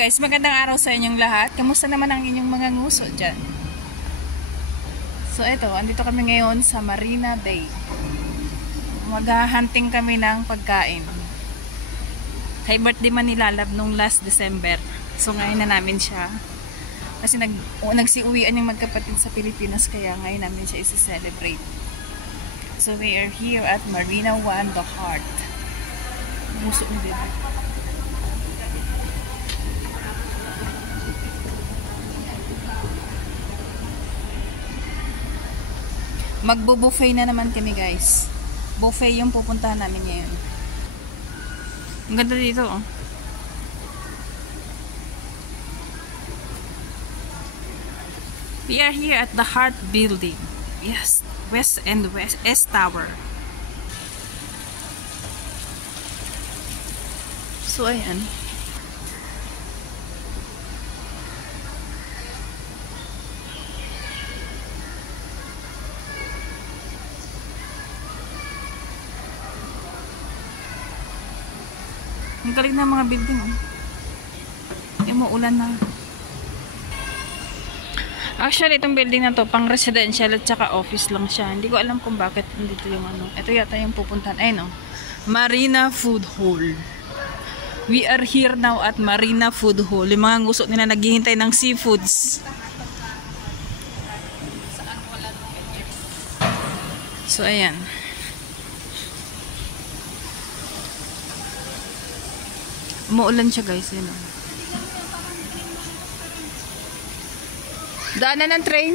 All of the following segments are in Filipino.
guys, magandang araw sa inyong lahat. Kamusta naman ang inyong mga nguso dyan? So eto, andito kami ngayon sa Marina Bay. Maghahunting kami ng pagkain. Kay birthday man ni Lalab nung last December. So ngayon na namin siya. Kasi nagsiuwian yung magkapatid sa Pilipinas, kaya ngayon namin siya isi-celebrate. So we are here at Marina One, The Heart. Muso ni Bebe. Magbo-buffet na naman kami, guys. Buffet yung pupuntahan namin ngayon. Ang ganda dito, oh. We are here at the Heart Building. Yes, West Tower. So, ayan. Ang galing na mga building, oh. Yung maulan na. Actually, itong building na to, pang residential at saka office lang siya. Hindi ko alam kung bakit dito yung ano. Ito yata yung pupuntahan. Ayun, oh. Marina Food Hall. We are here now at Marina Food Hall. Yung mga nguso nila naghihintay ng seafoods. So, ayan. Umuulan siya, guys. Yun, oh. Daanan ng train.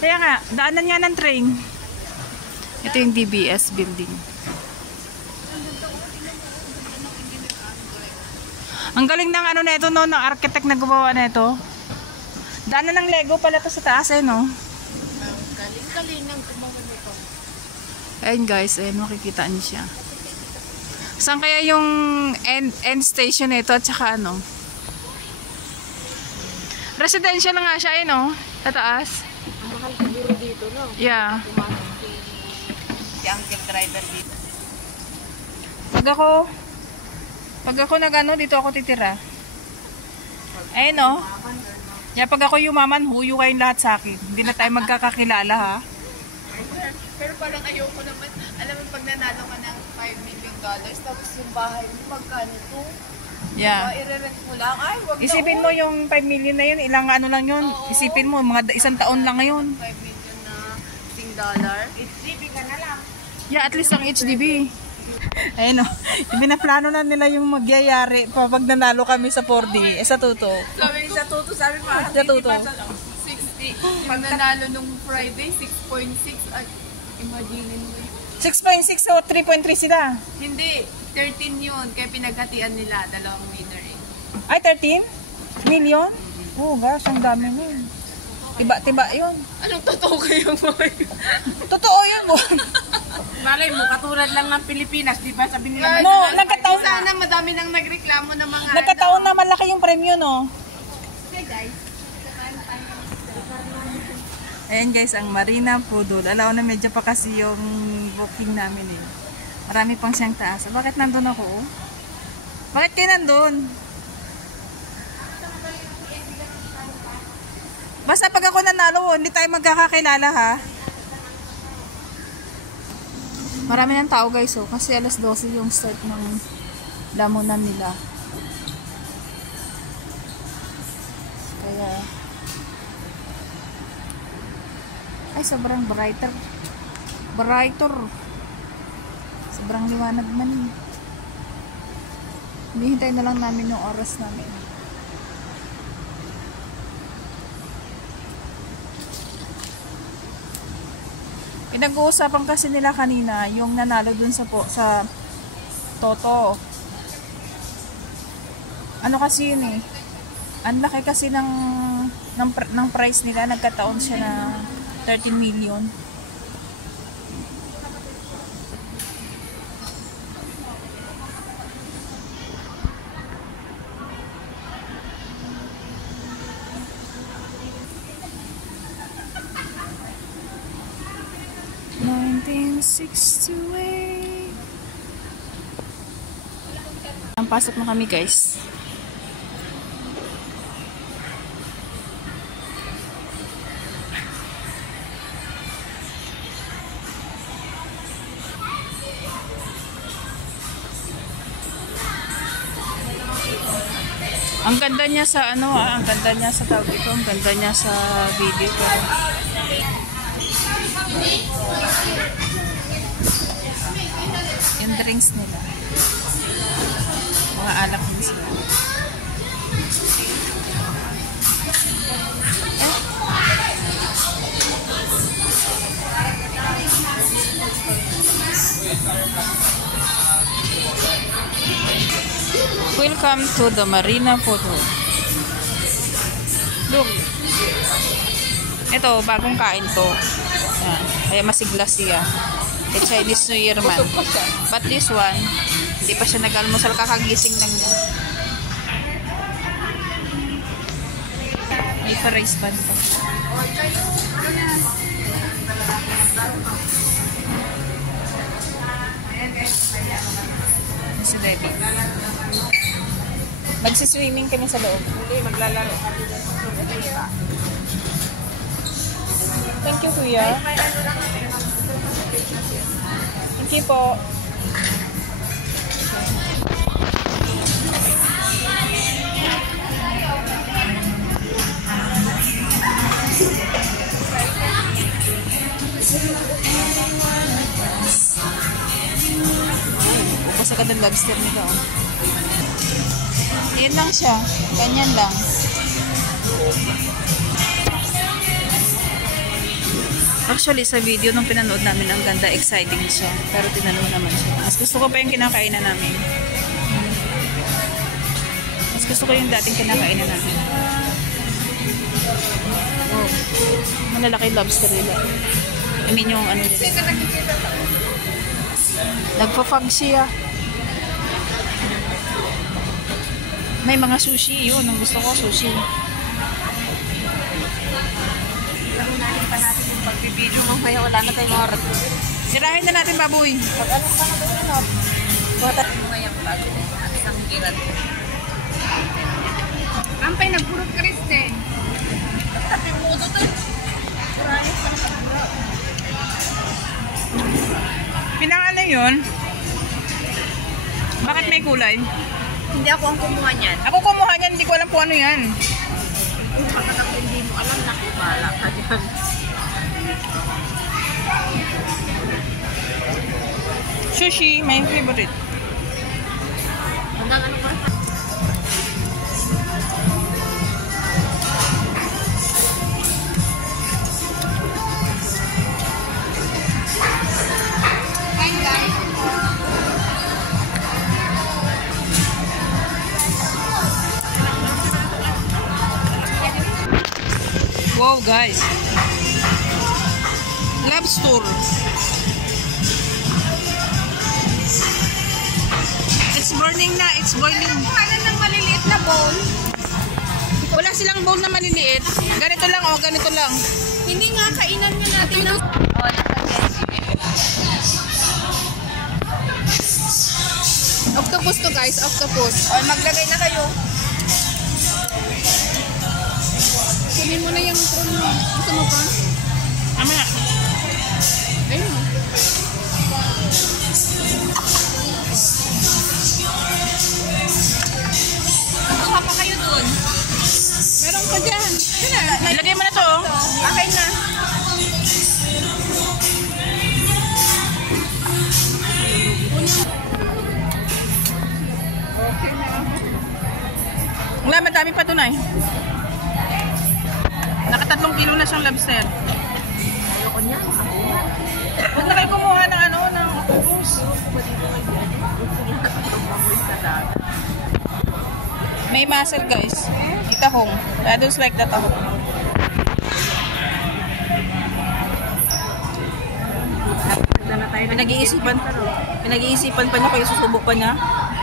Kaya nga, daanan nga ng train. Ito yung DBS building. Ang galing ng ano nito, no, ng architect na gumawa nito. Daanan ng Lego pala to sa taas, eh, no? Galing-galing ng gumawa nito. Ayun, guys, ayun, makikita niyo siya. Saan kaya yung end station nito at saka ano? Residential lang nga siya, eh, no? Sa taas. Ang mahal siguro dito, no? Yeah. Si uncle driver dito. Pag ako nagano, dito ako titira. Eh, no? Yeah, pag ako yumaman, huyo kayong lahat sa akin. Hindi na tayo magkakakilala, ha? Pero parang ayoko naman. Alam mo, pag nanalo ka ng $5 million, tapos yung bahay mo, magkano to? Yeah. I-rent mo lang. Ay, wag Isipin mo yung 5 million na yun, ilang ano lang yun. Oo. Isipin mo, mga isang taon lang ngayon. $5 million na $10. HDB ka na lang. Yeah, at least ang HDB. Ayun, no. Binaplano na nila yung magyayari pag nanalo kami sa 4D. Sa Tuto. Sabi sa Tuto, sabi pa. Sa Tuto. 60. Pag nanalo nung Friday, 6.6. At imagine mo yun. 6.6 o 3.3 sila. Hindi, 13 yun. Kaya pinaghatian nila, dalawang winner eh. Ay, 13 million? Oh, gosh, ang dami nun. Tiba yun. Anong totoo kayong mga yun? Totoo yun, mo. Malay mo, katulad lang ng Pilipinas, di ba? Sabi nila, No, nagkataon na. sana madami nang nagreklamo ng mga Nagkataon na malaki yung premyo, no? Okay guys. Ayan, guys, ang Marina Food Hall. Alaw na medyo pa kasi yung booking namin, eh. Marami pang siyang taas. Bakit nandun ako, oh? Bakit kayo nandun? Basta pag ako nanalo, hindi tayo magkakakilala, ha? Marami ng tao, guys, oh. Kasi alas 12 yung start ng lamunan nila. Kaya ay, sobrang brighter. Sobrang liwanag man. Hinihintay na lang namin yung oras namin. Pinag-uusapan kasi nila kanina yung nanalo dun sa Toto. Ano kasi yun, eh. Ang laki kasi ng price nila. Nagkataon siya na 13 million. Ang pasok na kami, guys. Ang ganda niya sa ano ang ganda niya sa tawag ito, ang ganda niya sa video. Pero yung drinks nila. Mga alak din sila. Welcome to the Marina Photo. Look. Ito, bagong kain to. Yan. Kaya masigla siya. Kay Chinese New Year man. But this one, hindi pa siya nag-almusal, kakagising lang niya. May pa-rice pan pa. Si Debbie. Magsiswimming kami sa loob. Hindi, maglalaro. Thank you, Kuya. Thank you po. Upos agad ang lobster nila. Yan lang siya. Ganyan lang. Actually, sa video nung pinanood namin, ang ganda, exciting siya. Pero tinanong naman siya. Mas gusto ko pa yung kinakainan namin. Mas gusto ko yung dating kinakainan namin. Oh, malalaki lobster nila. I mean yung ano nila. Nagpa-fog siya. May mga sushi. Yun, ang gusto ko, sushi. Unahin pa natin yung pagbibideo mo. Kaya wala na tayong oras. Sirahin na natin, baboy. Mag-alas ka na ba yun? Batat mo ngayong bago. At isang kilat. Ampay, nagpurot ka rin, eh. Tapi mo ito tayo. Kurayos ka na pagpura. Pinang ano yun? Bakit may kulay? Hindi ako ang kumuha niyan. Ako kumuha niyan, hindi ko alam kung ano yan. Bakit hindi mo alam na bala ka dyan. Sushi, my favorite. Hanggang ano pa? Wow, guys. Lobster. It's burning na. It's boiling. Kuhanan ng maliliit na bowl. Wala silang bowl na maliliit. Ganito lang, oh. Ganito lang. Hindi nga, kainan nga natin ng... Octopus to guys, octopus. O, maglagay na kayo. Kunin mo na yung prawn mo. Gusto mo pa? Mamaya. Ayun o. Kuha pa kayo dun. Meron pa dyan. Sina? Ilagay mo na to, oh. Akin na. Okay na. Wala, madami pa tunay. Naka3 kilo na siyang lobster. Ayoko niya. Huwag na kayo kumuha ng ano, ng octopus. May muscle, guys. Tahong. I don't like the tahong. Pinag-iisipan pa niya, kaya susubok pa niya.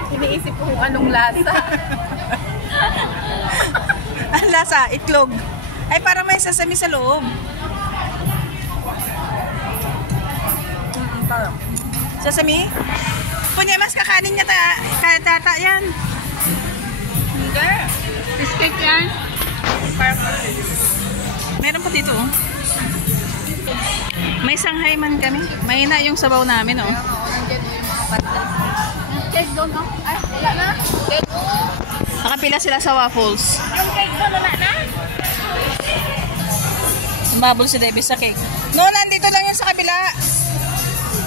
Iniisip ko kung anong lasa. Ang lasa, itlog. Ay, parang may sesame sa loob. Sesame? Punya, mas kakanin niya tata yan. Hindi. Biscuit yan. Meron pa dito, oh. May Shanghai man kami. Mahina yung sabaw namin, oh. Oo, nandiyan mo yung mga pasta. Dead doon, no? Ay, wala na. Dead, oh. Nakapila sila sa waffles. Yung cake ba wala na? Sumabol si Debbie sa cake. No, nandito lang yan sa kabila.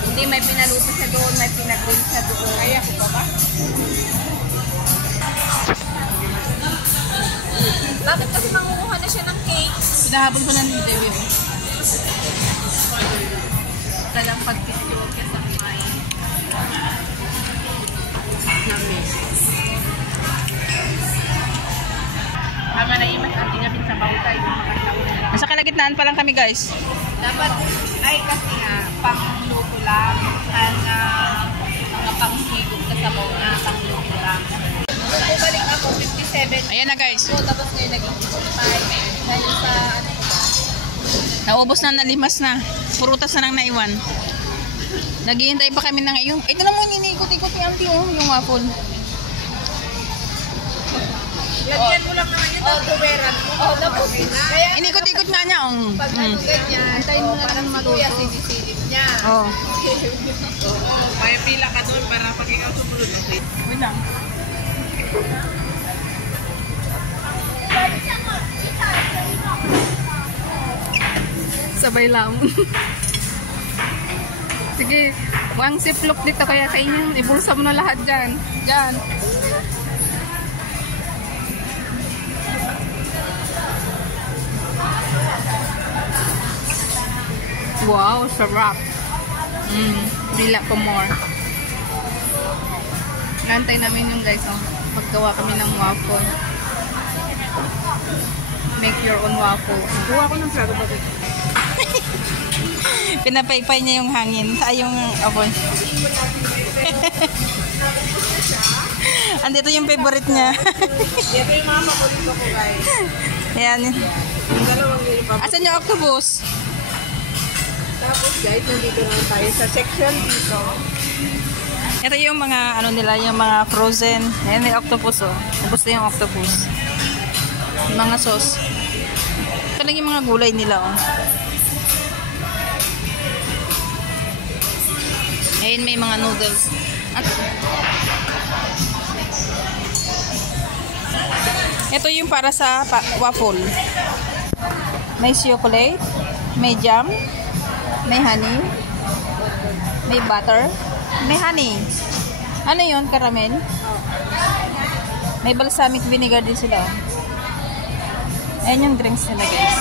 Hindi, may pinaluto siya doon, may pinag-grill siya doon. Kaya ko ba? Bakit kasi mangunguha na siya ng cake? Pinahabol ko na ni Debbie. Talang pag-picture ka sa kumain. Namin. Tama na imas ang tingapin sa bautay. Nasa kalagitnaan pa lang kami, guys. Dapat, ay kasi nga, pang-luto lang. Mga pang-higop ka sa baw na pang-luto lang. Bumalik ako, 57. Ayan na, guys. So, tapos ngayon naging 55. Dahil sa, ano ko ba? Naubos na, nalimas na. Purutas na lang naiwan. Naghihintay pa kami ng yung... Ito naman, iniikot-ikot ni Auntie, oh, yung waffle. Lagyan mo lang naman yun. Tuberan mo. Tapos, kaya, Inikot-ikot nga niya, oh. pag ano ganyan, antayin mo na lang matuya, sinisilip niya. Oh. May pila ka doon para pag ikaw sumunod. Wait lang. Sabay lamon. Sige, buang siplok dito kaya sa inyo. Ibulsa mo na lahat dyan. Dyan. Wow, sarap. Bila pa more. Nantay namin yung guys, oh. Maggawa kami ng waffle. Make your own waffle. Buha ko ng plato ba dito? Pinapaypay niya yung hangin. Ay, yung apoy. Andito yung favorite niya. Ito yung mga makulit ko guys. Ayan. Yung dalawang nilipap. Asan yung octopus? Tapos guys, nandito naman tayo sa section dito. Ito yung mga ano nila, yung mga frozen. Ayan, may octopus, oh. Ubus na yung octopus. Yung mga sauce. Ito lang yung mga gulay nila, oh. Ayan, may mga noodles. At ito yung para sa waffle. May chocolate, may jam, may honey, may butter, may honey. Ano yun? Caramel? May balsamic vinegar din sila. Ayan yung drinks nila, guys.